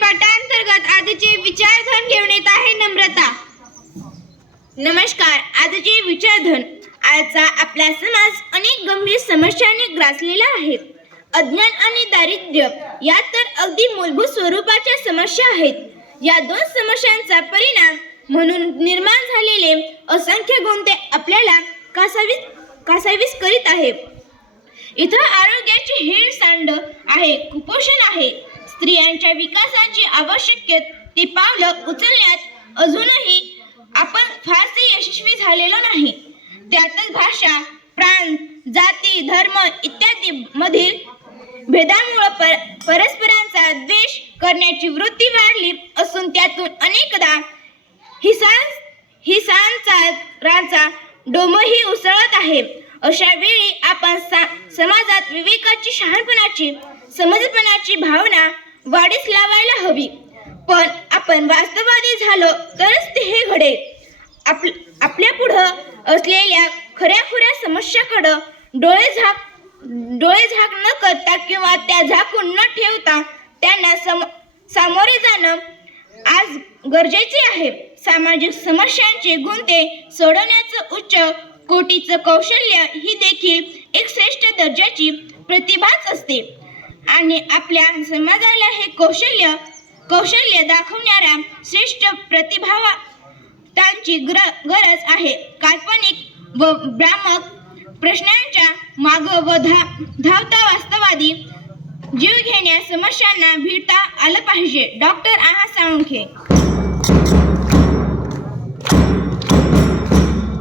पाठांतर्गत आजचे विचारधन घेऊन येत आहे नम्रता। नमस्कार। आजचे विचारधन। आजचा आपला समाज अनेक गंभीर समस्यांनी ग्रासलेला आहे। अज्ञान आणि दारिद्र्य या तर अगदी मूलभूत स्वरूपाच्या समस्या आहेत। या दोन समस्यांचा परिणाम म्हणून निर्माण झालेले असंख्य गुंते आपल्याला कासावीस करीत आहे। इथं आरोग्याची हेळसांड आहे, कुपोषण आहे। स्त्रियांच्या विकासाची आवश्यक ती पावलं उचलण्यात अजूनही आपण फारसे यशस्वी झालेलो नाही। त्यातच भाषा, प्रांत, जाती, धर्म इत्यादी मधील भेदामुळे परस्परांचा द्वेष करण्याची वृत्ती वाढली असून त्यातून अनेकदा हिंसाचाराचा डोंबही उसळत आहे। अशा वेळी आपण समाजात विवेकाची, शहाणपणाची, समजपणाची भावना वाढीस लावायला हवी। पण आपण वास्तववादी झालो तरच ते हे घडेल। आपल्या पुढं असलेल्या खऱ्याखुऱ्या समस्याकडे डोळे झाक न करता किंवा त्या झाकून न ठेवता त्यांना सामोरे जाणं आज गरजेचे आहे। सामाजिक समस्यांचे गुंते सोडवण्याचं उच्च कोटीचं कौशल्य ही देखील एक श्रेष्ठ दर्जाची प्रतिभाच असते आणि आपल्या समाजाला हे कौशल्य दाखवणाऱ्या श्रेष्ठ प्रतिभावांची गरज आहे। काल्पनिक व भ्रामक प्रश्नांच्या मागं धावता वास्तववादी जीवघेण्या समस्यांना भिडता आलं पाहिजे। डॉक्टर आहा साळुंखे।